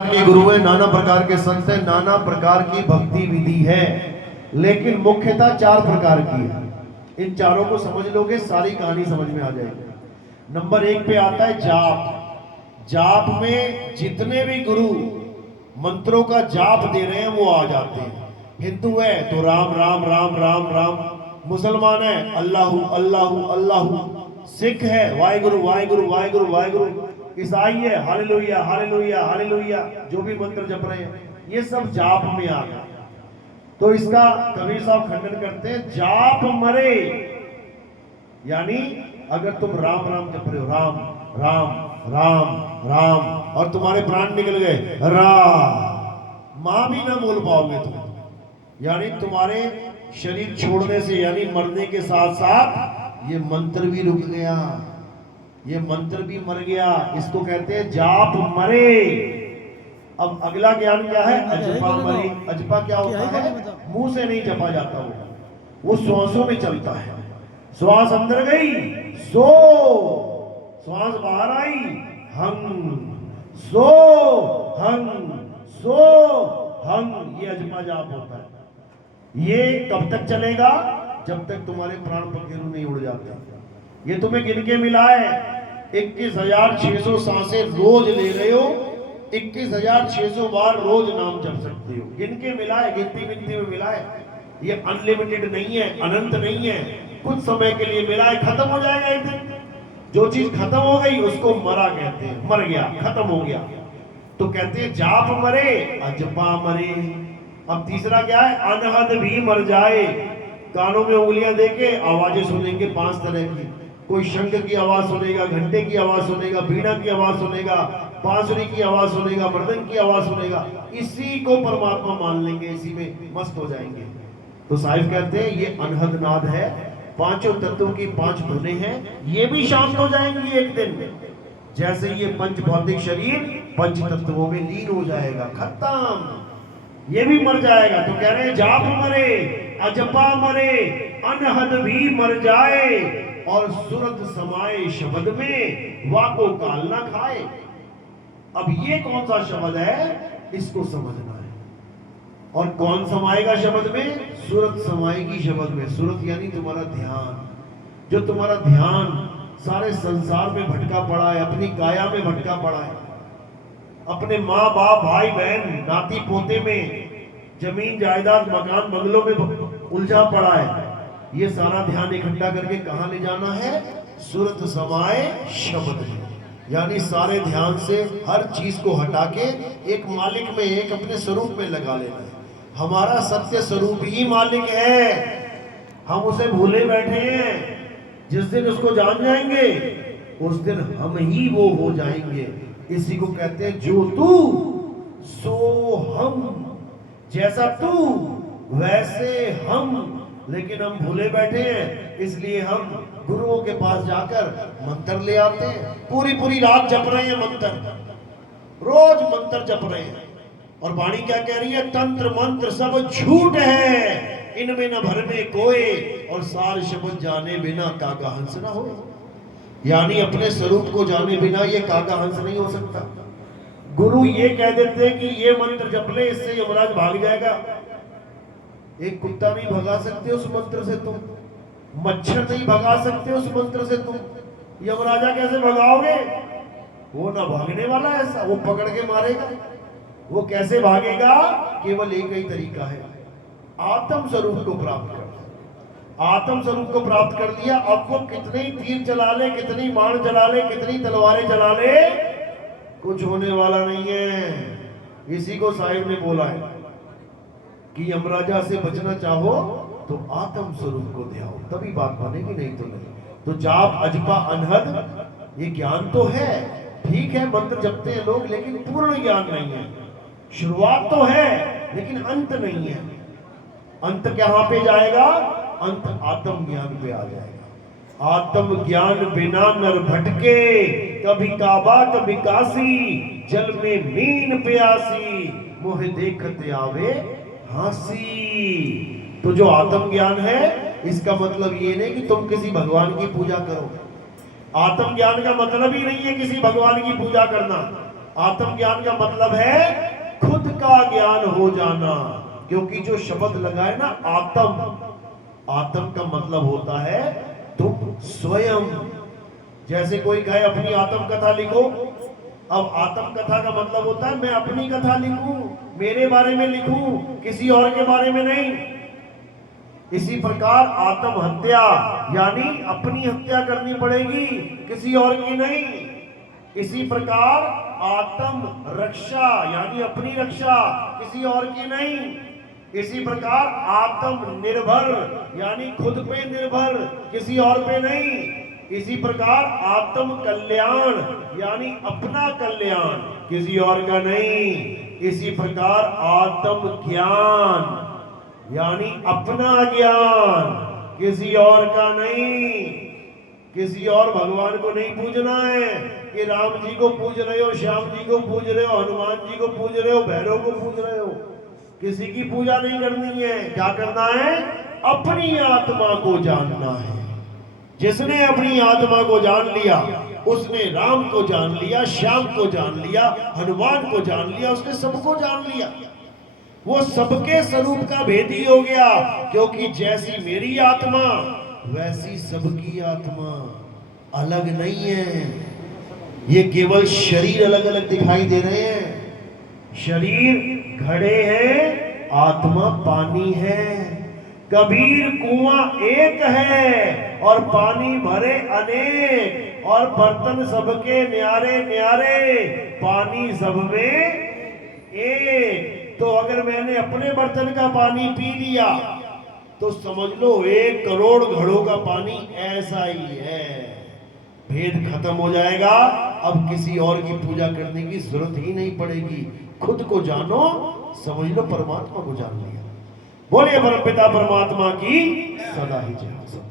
के गुरु है, नाना प्रकार के संत है, नाना प्रकार की भक्ति विधि है, लेकिन मुख्यतः 4 प्रकार की है। इन चारों को समझ लोगे सारी कहानी समझ में आ जाएगी। नंबर 1 पे आता है जाप। जाप में जितने भी गुरु मंत्रों का जाप दे रहे हैं वो आ जाते हैं। हिंदू है तो राम राम राम राम राम, मुसलमान है अल्लाहू अल्लाहू अल्लाहू, सिख है वाहिगुरु वाहिगुरु वाहिगुरु वाहिगुरु, ईसाई है हालेलुया हालेलुया हालेलुया, जो भी मंत्र जप रहे हैं ये सब जाप में आ गया। तो इसका कबीर साहब खंडन करते हैं, जाप मरे, यानी अगर तुम राम राम जप रहे हो, राम राम राम राम, और तुम्हारे प्राण निकल गए राम, मां भी ना बोल पाओगे तुम, यानी तुम्हारे शरीर छोड़ने से यानी मरने के साथ साथ ये मंत्र भी रुक गया, ये मंत्र भी मर गया। इसको कहते हैं जाप मरे। अब अगला ज्ञान क्या है? अजपा मरे। अजपा क्या होता है? मुंह से नहीं जपा जाता, वो श्वासों में चलता है। श्वास अंदर गई सो, श्वास बाहर आई हंग, सो हंग सो हंग, ये अजपा जाप होता है। ये कब तक चलेगा? जब तक तुम्हारे प्राण पखेरु नहीं उड़ जाते। ये तुम्हें गिन के मिला है, 21,600 सांसें रोज ले रहे हो, 21,600 बार रोज नाम जप सकते हो। गिन के मिला है, गिनती गिनती में मिला है। ये अनलिमिटेड नहीं है, अनंत नहीं है, कुछ समय के लिए मिला है, खत्म हो जाएगा एक दिन। जो चीज खत्म हो गई उसको मरा कहते हैं, मर गया, खत्म हो गया। तो कहते हैं जाप मरे अजपा मरे। अब तीसरा क्या है? अनहद भी मर जाए। कानों में उंगलियां देके आवाजें सुनेंगे 5 तरह की, कोई शंख की आवाज सुनेगा, घंटे की आवाज सुनेगा, बीड़ा की आवाज सुनेगा, बांसुरी की आवाज सुनेगा, मृदंग की आवाज सुनेगा, इसी को परमात्मा मान लेंगे, इसी में मस्त हो जाएंगे। तो साहिब कहते हैं ये अनहद नाद है, पांचों तत्वों की 5 धुनें हैं, ये भी शांत हो जाएंगी एक दिन। जैसे ये पंच भौतिक शरीर 5 तत्वों में लीन हो जाएगा, खत्म, ये भी मर जाएगा। तो कह रहे हैं जाप मरे अजपा मरे, अनहद भी मर जाए, और सुरत समाए शब्द में, वाको काल ना खाए। अब ये कौन सा शब्द है? इसको समझना है। और कौन समाएगा शब्द में? सुरत समाएगी शब्द में। सुरत यानी तुम्हारा ध्यान। जो तुम्हारा ध्यान सारे संसार में भटका पड़ा है, अपनी काया में भटका पड़ा है, अपने माँ बाप भाई बहन नाती पोते में, जमीन जायदाद मकान बंगलों में उलझा पड़ा है, ये सारा ध्यान इकट्ठा करके कहां ले जाना है? सुरत समाए शब्द में, यानी सारे ध्यान से हर चीज को हटा के एक मालिक में, एक अपने स्वरूप में लगा लेना है। हमारा सत्य स्वरूप ही मालिक है, हम उसे भूले बैठे हैं। जिस दिन उसको जान जाएंगे उस दिन हम ही वो हो जाएंगे। इसी को कहते हैं जो तू सो हम, जैसा तू वैसे हम, लेकिन हम भूले बैठे हैं, इसलिए हम गुरुओं के पास जाकर मंत्र ले आते हैं। पूरी पूरी रात जप रहे हैं मंत्र, रोज मंत्र जप रहे हैं, और वाणी क्या कह रही है? तंत्र मंत्र सब झूठ है, इनमें न भरने कोई, और सार शब्द जाने बिना काका हंस ना हो। यानी अपने स्वरूप को जाने बिना ये काका हंस नहीं हो सकता। गुरु ये कह देते हैं कि ये मंत्र जप ले, इससे यमराज भाग जाएगा। एक कुत्ता नहीं भगा सकते उस मंत्र से तुम, मच्छर नहीं भगा सकते उस मंत्र से तुम, यमराजा कैसे भगाओगे? वो ना भागने वाला है ऐसा, वो पकड़ के मारेगा। वो कैसे भागेगा? केवल एक ही तरीका है, आत्म स्वरूप को प्राप्त कर। आत्म स्वरूप को प्राप्त कर लिया, अब वो कितने तीर चला ले, कितनी बाण चला ले, कितनी तलवारें चला ले, कुछ होने वाला नहीं है। इसी को साहिब ने बोला है कि यमराजा से बचना चाहो तो आत्म स्वरूप को ध्याओ, तभी बात बनेगी, नहीं तो नहीं। तो जाप अजपा अनहद ये ज्ञान तो है, ठीक है, मंत्र जपते हैं लोग, लेकिन पूर्ण ज्ञान नहीं है। शुरुआत तो है लेकिन अंत नहीं है। अंत कहां पे जाएगा? अंत आत्म ज्ञान पे आ जाएगा। आत्म ज्ञान बिना नर भटके, कभी काबा कभी काशी, जल में मीन प्यासी, मोह देखते आवे हासी। तो जो आत्म ज्ञान है, इसका मतलब ये नहीं कि तुम किसी भगवान की पूजा करो। आत्म ज्ञान का मतलब ही नहीं है किसी भगवान की पूजा करना। आत्मज्ञान का मतलब है खुद का ज्ञान हो जाना। क्योंकि जो शब्द लगा है ना आत्म, आत्म का मतलब होता है तुम स्वयं। जैसे कोई कहे अपनी आत्म कथा लिखो, अब आत्म कथा का मतलब होता है मैं अपनी कथा लिखूं, मेरे बारे में लिखूं, किसी और के बारे में नहीं। इसी प्रकार आत्म हत्या यानी अपनी हत्या करनी पड़ेगी, किसी और की नहीं। इसी प्रकार आत्म रक्षा यानी अपनी रक्षा, किसी और की नहीं। इसी प्रकार आत्म निर्भर यानी खुद पे निर्भर, किसी और पे नहीं। इसी प्रकार आत्म कल्याण यानी अपना कल्याण, किसी और का नहीं। इसी प्रकार आत्म ज्ञान यानी अपना ज्ञान, किसी और का नहीं। किसी और भगवान को नहीं पूजना है कि राम जी को पूज रहे हो, श्याम जी को पूज रहे हो, हनुमान जी को पूज रहे हो, भैरव को पूज रहे हो। किसी की पूजा नहीं करनी है। क्या करना है? अपनी आत्मा को जानना है। जिसने अपनी आत्मा को जान लिया उसने राम को जान लिया, श्याम को जान लिया, हनुमान को जान लिया, उसने सबको जान लिया। वो सबके स्वरूप का भेदी हो गया। क्योंकि जैसी मेरी आत्मा वैसी सबकी आत्मा, अलग नहीं है। ये केवल शरीर अलग अलग दिखाई दे रहे हैं। शरीर घड़े हैं, आत्मा पानी है। कबीर कुआं एक है और पानी भरे अनेक, और बर्तन सबके न्यारे न्यारे, पानी सब में एक। तो अगर मैंने अपने बर्तन का पानी पी लिया तो समझ लो 1 करोड़ घड़ों का पानी ऐसा ही है। भेद खत्म हो जाएगा। अब किसी और की पूजा करने की जरूरत ही नहीं पड़ेगी। खुद को जानो, समझ लो परमात्मा को जान लिया। बोलिए परमपिता परमात्मा की सदा ही जय।